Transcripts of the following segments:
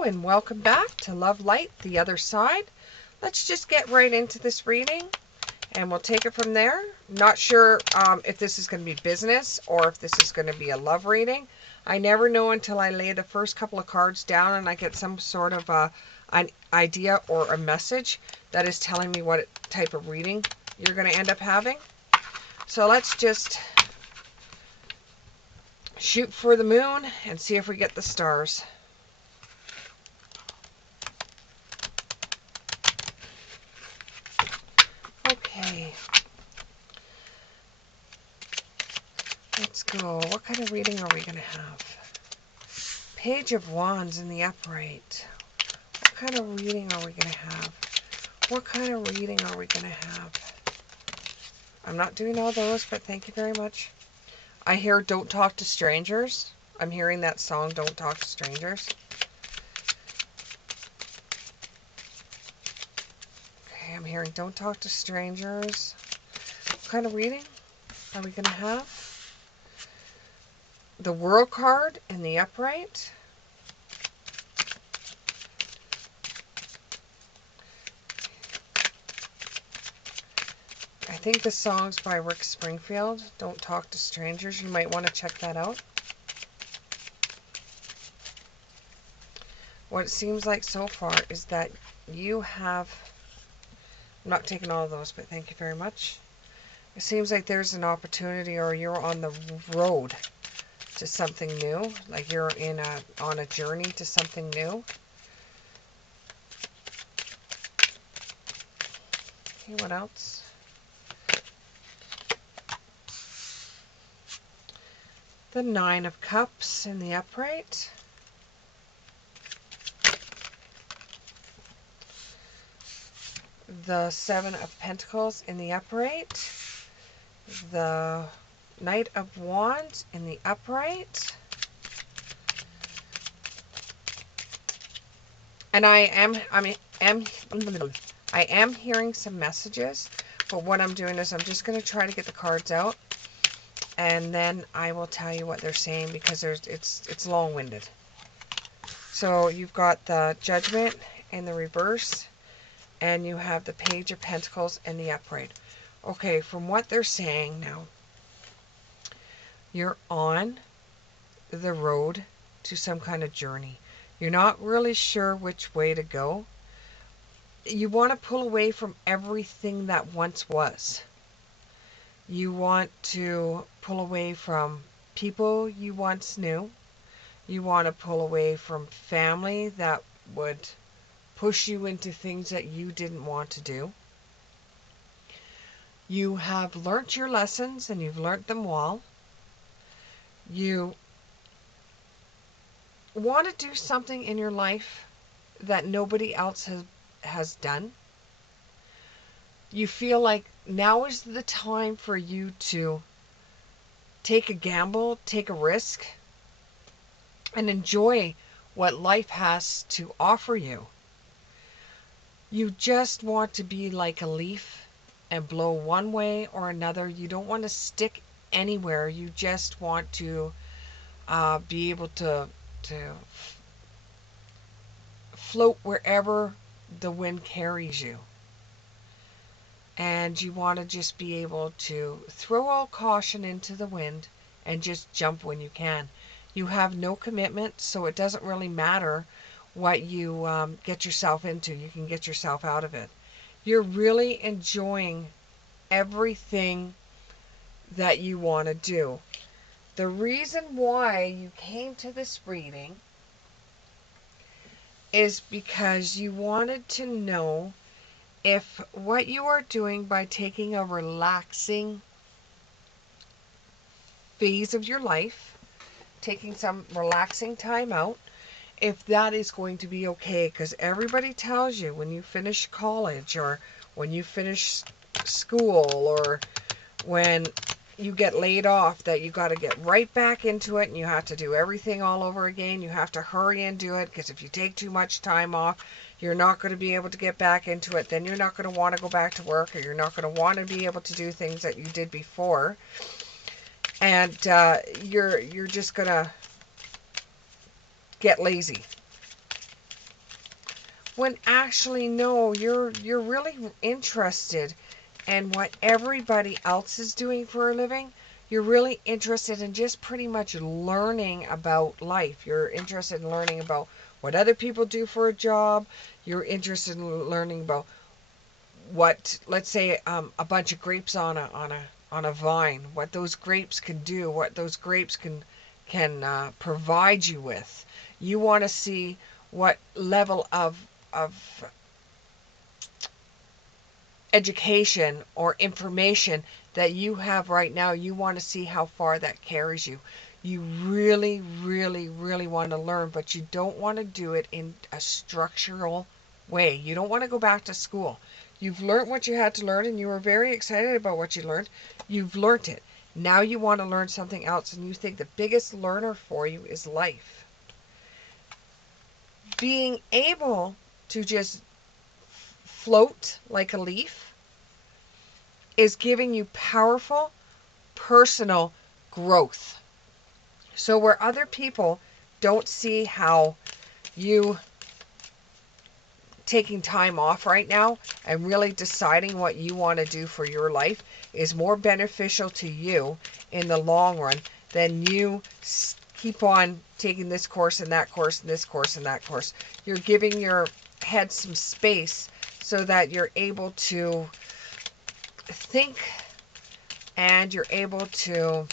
Hello and welcome back to Love Light, the Other Side. Let's just get right into this reading and we'll take it from there. Not sure if this is going to be business or if this is going to be a love reading. I never know until I lay the first couple of cards down and I get some sort of an idea or a message that is telling me what type of reading you're going to end up having. So let's just shoot for the moon and see if we get the stars. Okay. Let's go. What kind of reading are we going to have? Page of Wands in the upright. What kind of reading are we going to have? What kind of reading are we going to have? I'm not doing all those, but thank you very much. I hear Don't Talk to Strangers. I'm hearing that song, Don't Talk to Strangers. Okay, I'm hearing Don't Talk to Strangers. What kind of reading are we going to have? The World card in the upright. I think the song's by Rick Springfield, Don't Talk to Strangers. You might want to check that out. What it seems like so far is that you have... I'm not taking all of those, but thank you very much. It seems like there's an opportunity or you're on the road to something new. Like you're on a journey to something new. Okay, what else? The Nine of Cups in the upright. The Seven of Pentacles in the upright. The Knight of Wands in the upright. And I am hearing some messages, but what I'm doing is I'm just going to try to get the cards out, and then I will tell you what they're saying because it's long-winded. So you've got the Judgment in the reverse, and you have the Page of Pentacles in the upright. Okay, from what they're saying now, you're on the road to some kind of journey. You're not really sure which way to go. You want to pull away from everything that once was. You want to pull away from people you once knew. You want to pull away from family that would push you into things that you didn't want to do. You have learnt your lessons and you've learnt them well. You want to do something in your life that nobody else has done. You feel like now is the time for you to take a gamble, take a risk, and enjoy what life has to offer you. You just want to be like a leaf and blow one way or another. You don't want to stick anywhere. You just want to be able to float wherever the wind carries you. And you want to just be able to throw all caution into the wind and just jump when you can. You have no commitment, so it doesn't really matter what you get yourself into. You can get yourself out of it. You're really enjoying everything that you want to do. The reason why you came to this reading is because you wanted to know if what you are doing by taking a relaxing phase of your life, taking some relaxing time out, if that is going to be okay. Because everybody tells you when you finish college or when you finish school or when you get laid off that you got to get right back into it and you have to do everything all over again. You have to hurry and do it because if you take too much time off, you're not going to be able to get back into it. Then you're not going to want to go back to work, or you're not going to want to be able to do things that you did before. And you're just going to get lazy. when actually no, you're really interested in what everybody else is doing for a living. You're really interested in just pretty much learning about life. You're interested in learning about what other people do for a job. You're interested in learning about what, let's say, a bunch of grapes on a vine, what those grapes can do, what those grapes can provide you with. You want to see what level of education or information that you have right now. You want to see how far that carries you. You really, really, really want to learn, but you don't want to do it in a structural way. You don't want to go back to school. You've learned what you had to learn, and you were very excited about what you learned. You've learned it. Now you want to learn something else, and you think the biggest learner for you is life. Being able to just float like a leaf is giving you powerful personal growth. So where other people don't see how you taking time off right now and really deciding what you want to do for your life is more beneficial to you in the long run than you keep on taking this course and that course and this course and that course. You're giving your head some space so that you're able to think and you're able to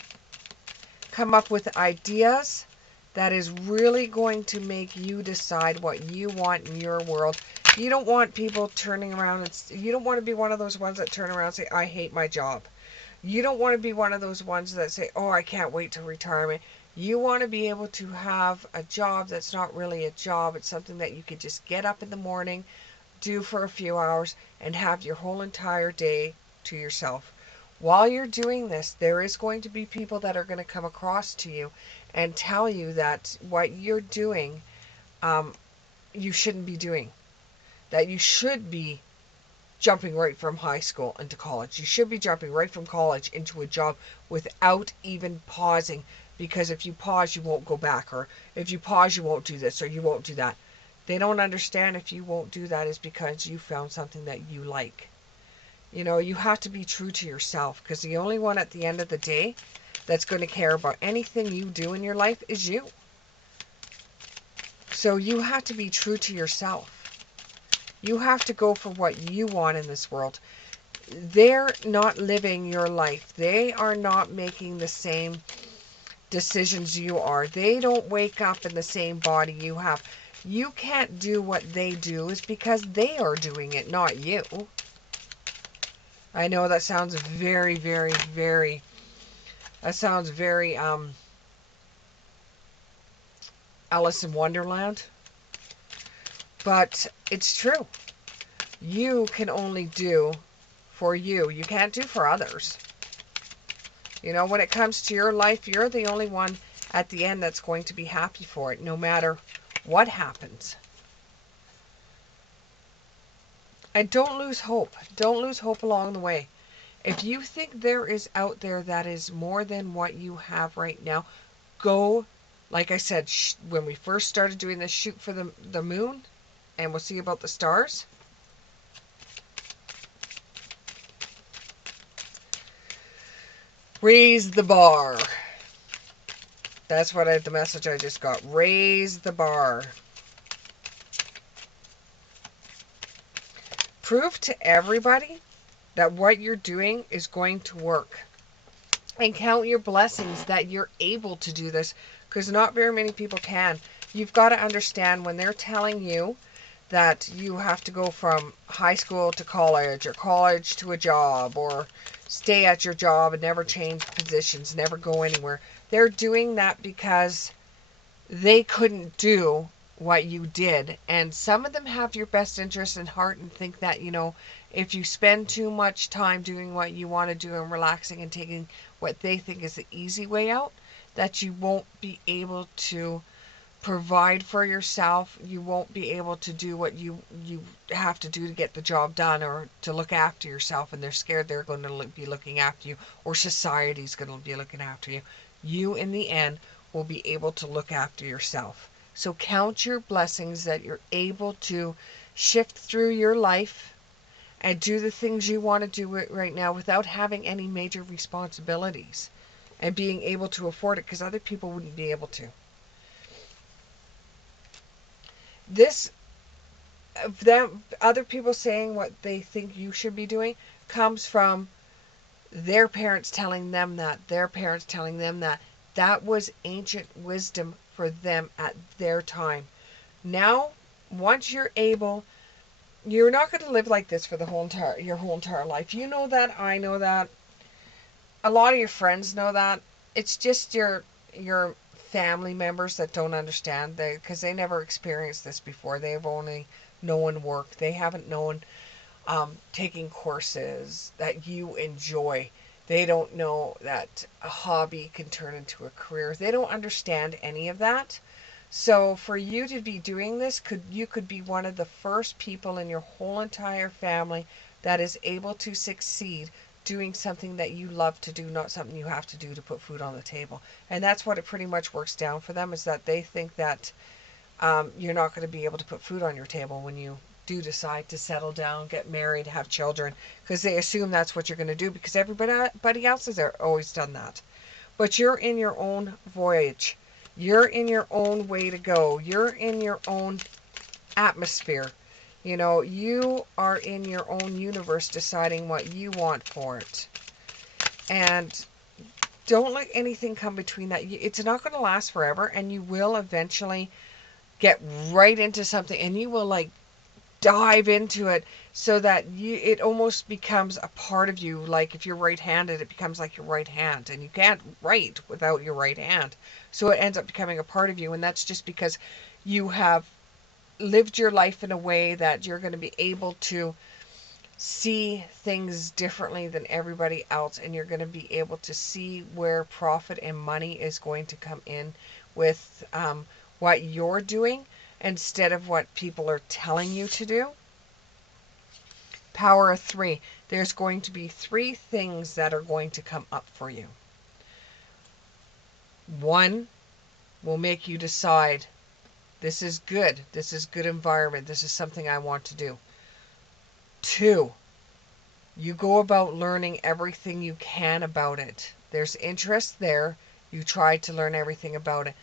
come up with ideas that is really going to make you decide what you want in your world. You don't want people turning around and you don't want to be one of those ones that turn around and say, I hate my job. You don't want to be one of those ones that say, oh, I can't wait till retirement. You want to be able to have a job that's not really a job. It's something that you could just get up in the morning, do for a few hours, and have your whole entire day to yourself. While you're doing this, there is going to be people that are going to come across to you and tell you that what you're doing, you shouldn't be doing. That you should be jumping right from high school into college. You should be jumping right from college into a job without even pausing, because if you pause, you won't go back, or if you pause, you won't do this, or you won't do that. They don't understand if you won't do that is because you found something that you like. You know, you have to be true to yourself, because the only one at the end of the day that's going to care about anything you do in your life is you. So you have to be true to yourself. You have to go for what you want in this world. They're not living your life. They are not making the same decisions you are. They don't wake up in the same body you have. You can't do what they do is because they are doing it, not you. I know that sounds very, very, very, that sounds very Alice in Wonderland. But it's true. You can only do for you. You can't do for others. You know, when it comes to your life, you're the only one at the end that's going to be happy for it, no matter what happens. And don't lose hope. Don't lose hope along the way. If you think there is out there that is more than what you have right now, go, like I said, when we first started doing this, shoot for the moon, and we'll see about the stars. Raise the bar. That's what the message I just got. Raise the bar. Prove to everybody that what you're doing is going to work. And count your blessings that you're able to do this, because not very many people can. You've got to understand when they're telling you that you have to go from high school to college, or college to a job, or stay at your job and never change positions, never go anywhere. They're doing that because they couldn't do what you did. And some of them have your best interest in heart and think that, you know, if you spend too much time doing what you want to do and relaxing and taking what they think is the easy way out, that you won't be able to provide for yourself. You won't be able to do what you have to do to get the job done, or to look after yourself, and they're scared they're going to be looking after you, or society's going to be looking after you. You, in the end, will be able to look after yourself. So count your blessings that you're able to shift through your life and do the things you want to do right now without having any major responsibilities and being able to afford it, because other people wouldn't be able to. This, them, other people saying what they think you should be doing comes from their parents telling them that, their parents telling them that. That was ancient wisdom for them at their time. Now, once you're able, you're not going to live like this for your whole entire life. You know that, I know that. A lot of your friends know that. It's just your family members that don't understand, because they never experienced this before. They've only known work. They haven't known taking courses that you enjoy. They don't know that a hobby can turn into a career. They don't understand any of that. So for you to be doing this, you could be one of the first people in your whole entire family that is able to succeed doing something that you love to do, not something you have to do to put food on the table. And that's what it pretty much works down for them, is that they think that you're not going to be able to put food on your table when you do decide to settle down, get married, have children, because they assume that's what you're going to do, because everybody else has always done that. But you're in your own voyage. You're in your own way to go. You're in your own atmosphere. You know, you are in your own universe deciding what you want for it. And don't let anything come between that. It's not going to last forever, and you will eventually get right into something, and you will like dive into it so that it almost becomes a part of you. Like if you're right-handed, it becomes like your right hand, and you can't write without your right hand. So it ends up becoming a part of you, and that's just because you have lived your life in a way that you're going to be able to see things differently than everybody else, and you're going to be able to see where profit and money is going to come in with what you're doing instead of what people are telling you to do. Power of 3. There's going to be 3 things that are going to come up for you. 1 will make you decide, this is good. This is good environment. This is something I want to do. 2, you go about learning everything you can about it. There's interest there. You try to learn everything about it.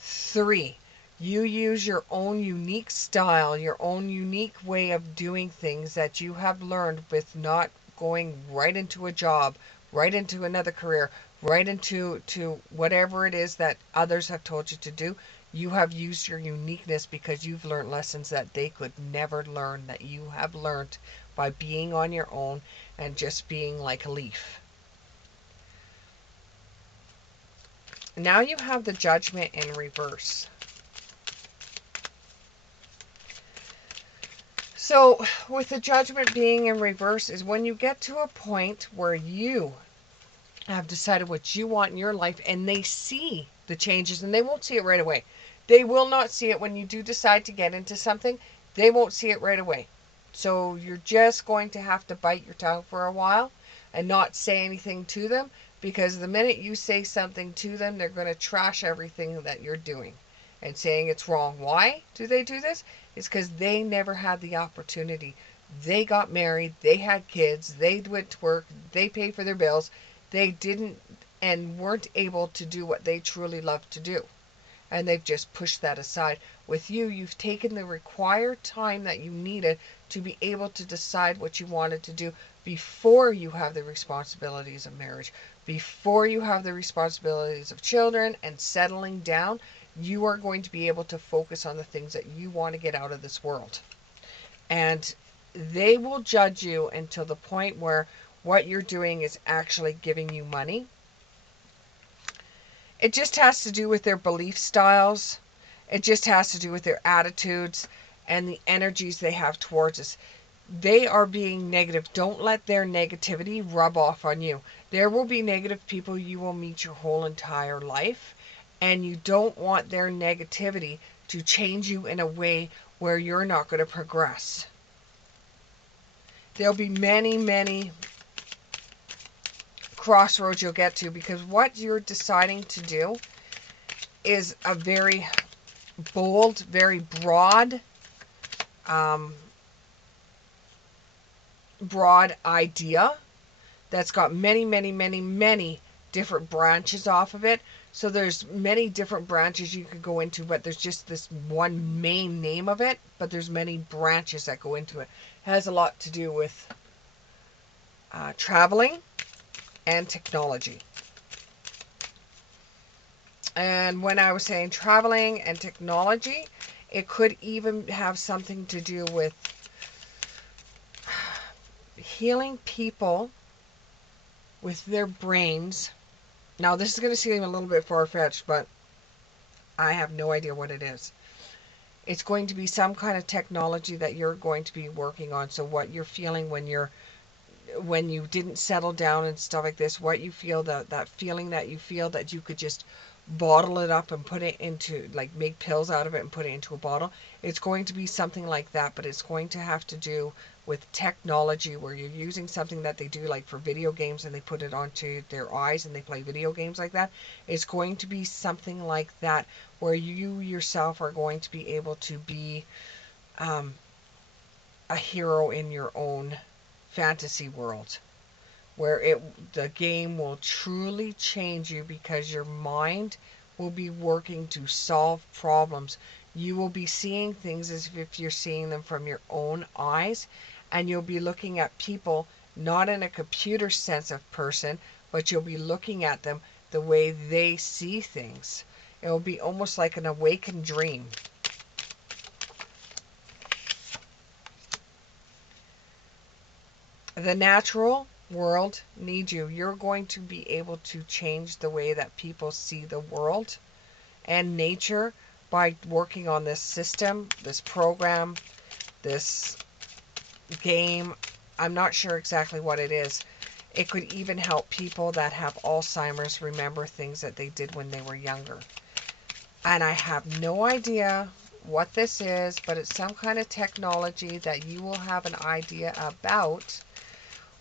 3, you use your own unique style, your own unique way of doing things that you have learned with not going right into a job, right into another career, right into whatever it is that others have told you to do. You have used your uniqueness because you've learned lessons that they could never learn, that you have learned by being on your own and just being like a leaf. Now you have the Judgment in reverse. So with the Judgment being in reverse is when you get to a point where you have decided what you want in your life, and they see the changes, and they won't see it right away. They will not see it when you do decide to get into something. They won't see it right away. So you're just going to have to bite your tongue for a while and not say anything to them, because the minute you say something to them, they're going to trash everything that you're doing and saying it's wrong. Why do they do this? It's because they never had the opportunity. They got married, they had kids, they went to work, they paid for their bills. They didn't and weren't able to do what they truly love to do. And they've just pushed that aside. With you, you've taken the required time that you needed to be able to decide what you wanted to do before you have the responsibilities of marriage, before you have the responsibilities of children and settling down. You are going to be able to focus on the things that you want to get out of this world. And they will judge you until the point where what you're doing is actually giving you money. It just has to do with their belief styles. It just has to do with their attitudes and the energies they have towards us. They are being negative. Don't let their negativity rub off on you. There will be negative people you will meet your whole entire life, and you don't want their negativity to change you in a way where you're not going to progress. There'll be many, many crossroads you'll get to, because what you're deciding to do is a very bold, very broad broad idea that's got many, many, many, many different branches off of it. So there's many different branches you could go into, but there's just this one main name of it, but there's many branches that go into it. It has a lot to do with traveling and technology. And when I was saying traveling and technology, it could even have something to do with healing people with their brains. Now, this is going to seem a little bit far-fetched, but I have no idea what it is. It's going to be some kind of technology that you're going to be working on. So what you're feeling when you didn't settle down and stuff like this, what you feel, that feeling that you feel that you could just bottle it up and put it into, like, make pills out of it and put it into a bottle. It's going to be something like that, but it's going to have to do with technology, where you're using something that they do like for video games, and they put it onto their eyes and they play video games like that. It's going to be something like that, where you yourself are going to be able to be a hero in your own fantasy world, where the game will truly change you, because your mind will be working to solve problems. You will be seeing things as if you're seeing them from your own eyes, and you'll be looking at people not in a computer sense of person, but you'll be looking at them the way they see things. It will be almost like an awakened dream. The natural world needs you. You're going to be able to change the way that people see the world and nature by working on this system, this program, this game. I'm not sure exactly what it is. It could even help people that have Alzheimer's remember things that they did when they were younger. And I have no idea what this is, but it's some kind of technology that you will have an idea about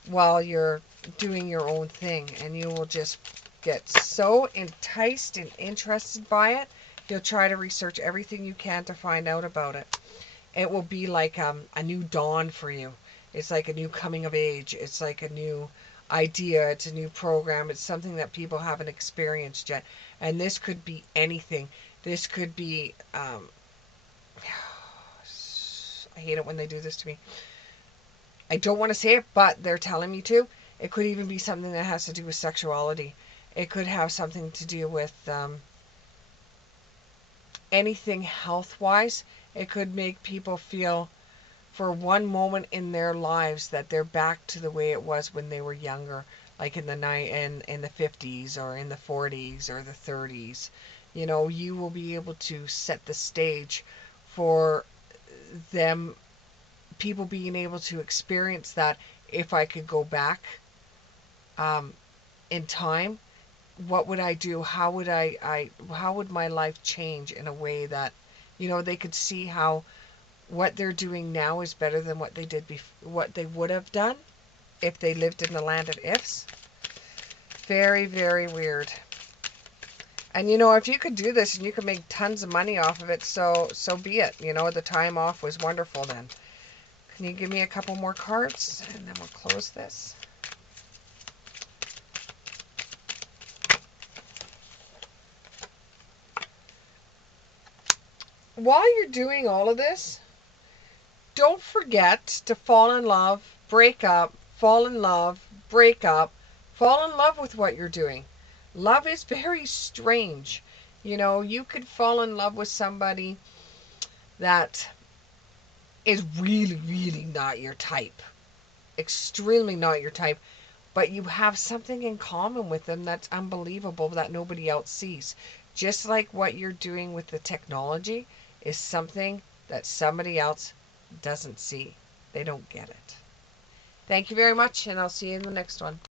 while you're doing your own thing, and you will just get so enticed and interested by it, you'll try to research everything you can to find out about it. It will be like a new dawn for you. It's like a new coming of age. It's like a new idea. It's a new program. It's something that people haven't experienced yet. And this could be anything. This could be, I hate it when they do this to me. I don't want to say it, but they're telling me to. It could even be something that has to do with sexuality. It could have something to do with anything health-wise. It could make people feel for one moment in their lives that they're back to the way it was when they were younger, like in the 50s or in the 40s or the 30s. You know, you will be able to set the stage for them, people being able to experience that. If I could go back in time, what would I do? How would how would my life change in a way that, you know, they could see how what they're doing now is better than what they did what they would have done if they lived in the land of ifs. Very, very weird. And you know, if you could do this and you could make tons of money off of it, so be it. You know, the time off was wonderful then. Can you give me a couple more cards and then we'll close this? While you're doing all of this, don't forget to fall in love, break up, fall in love, break up, fall in love with what you're doing. Love is very strange. You know, you could fall in love with somebody that is really, really not your type. Extremely not your type. But you have something in common with them that's unbelievable that nobody else sees. Just like what you're doing with the technology is something that somebody else doesn't see. They don't get it. Thank you very much, and I'll see you in the next one.